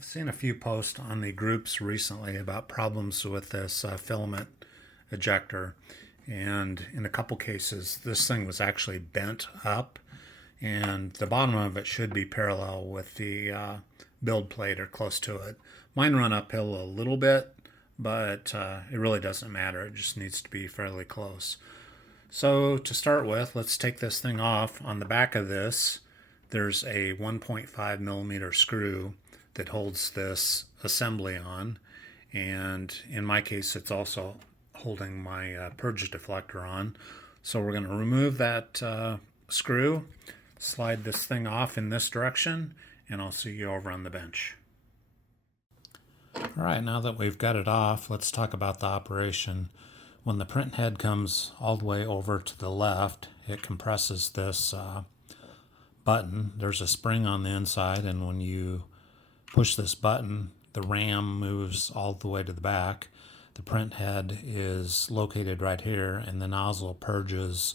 I've seen a few posts on the groups recently about problems with this filament ejector, and in a couple cases this thing was actually bent up, and the bottom of it should be parallel with the build plate or close to it. Mine run uphill a little bit, but it really doesn't matter. It just needs to be fairly close. So to start with, let's take this thing off. On the back of this, there's a 1.5 millimeter screw that holds this assembly on, and in my case it's also holding my purge deflector on. So we're going to remove that screw, slide this thing off in this direction, and I'll see you over on the bench. Alright, now that we've got it off, let's talk about the operation. When the print head comes all the way over to the left, it compresses this button. There's a spring on the inside, and when you push this button, the ram moves all the way to the back. The print head is located right here, and the nozzle purges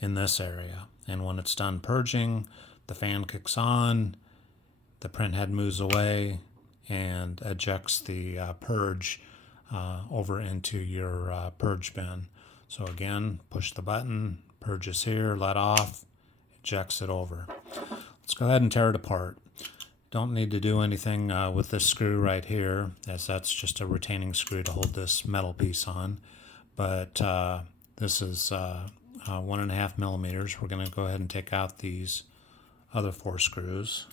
in this area. And when it's done purging, the fan kicks on, the print head moves away, and ejects the purge over into your purge bin. So again, push the button, purges here, let off, ejects it over. Let's go ahead and tear it apart. Don't need to do anything with this screw right here, as that's just a retaining screw to hold this metal piece on. But this is 1.5 millimeters. We're going to go ahead and take out these other 4 screws.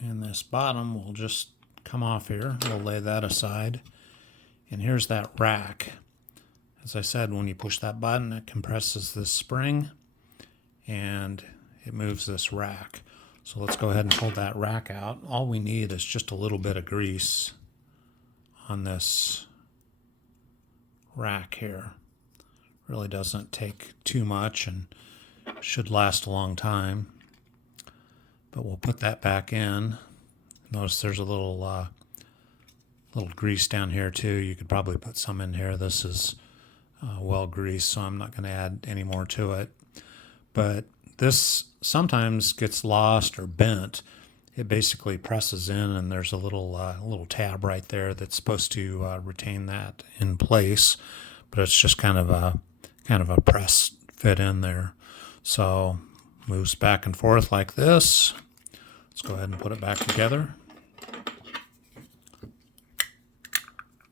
And this bottom will just come off here. We'll lay that aside. And here's that rack. As I said, when you push that button, it compresses this spring and it moves this rack. So let's go ahead and pull that rack out. All we need is just a little bit of grease on this rack here. Really doesn't take too much and should last a long time. But we'll put that back in. Notice there's a little grease down here too. You could probably put some in here. This is well greased, so I'm not going to add any more to it. But this sometimes gets lost or bent. It basically presses in, and there's a little tab right there that's supposed to retain that in place. But it's just kind of a press fit in there. So moves back and forth like this. Let's go ahead and put it back together.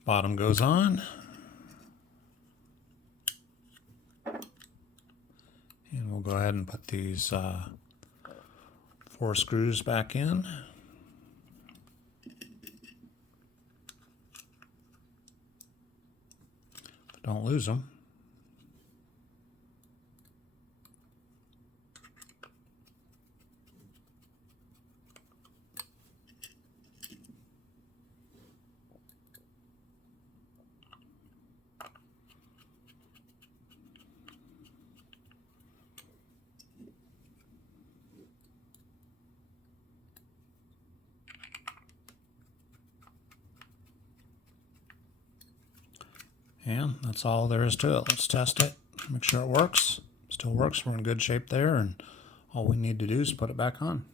Bottom goes on. And we'll go ahead and put these 4 screws back in. But don't lose them. And that's all there is to it. Let's test it, make sure it works. Still works, we're in good shape there, and all we need to do is put it back on.